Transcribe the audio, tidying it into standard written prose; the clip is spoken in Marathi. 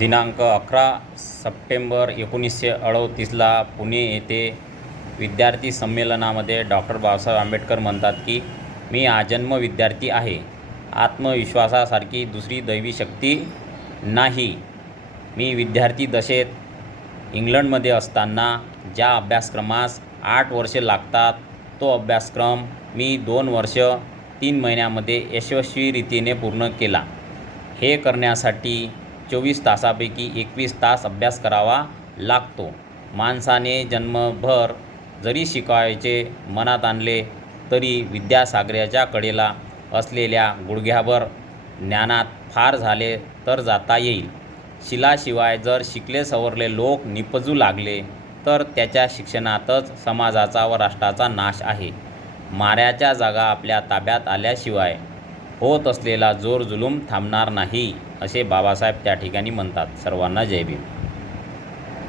दिनांक 11 सप्टेंबर 1938ला पुणे येथे विद्यार्थी संमेलनामध्ये डॉक्टर बाबासाहेब आंबेडकर म्हणतात की मी आजन्म विद्यार्थी आहे. आत्मविश्वासासारखी दुसरी दैवी शक्ती नाही. मी विद्यार्थी दशेत इंग्लंडमध्ये असताना ज्या अभ्यासक्रमास 8 वर्षे लागतात तो अभ्यासक्रम मी 2 वर्ष 3 महिन्यामध्ये यशस्वीरीतीने पूर्ण केला. हे करण्यासाठी 24 तासापैकी 21 तास अभ्यास करावा लागतो. माणसाने जन्मभर जरी शिकायचे मनात आणले तरी विद्यासागराच्या कडेला असलेल्या गुडघ्याभर ज्ञानात फार झाले तर जाता येईल. शिलाशिवाय जर शिकले सवरले लोक निपजू लागले तर त्याच्या शिक्षणातच समाजाचा व राष्ट्राचा नाश आहे. माऱ्याच्या जागा आपल्या ताब्यात आल्याशिवाय होत असलेला जोर जुलूम थांबणार नाही, असे बाबासाहेब त्या ठिकाणी म्हणतात. सर्वांना जय भीम.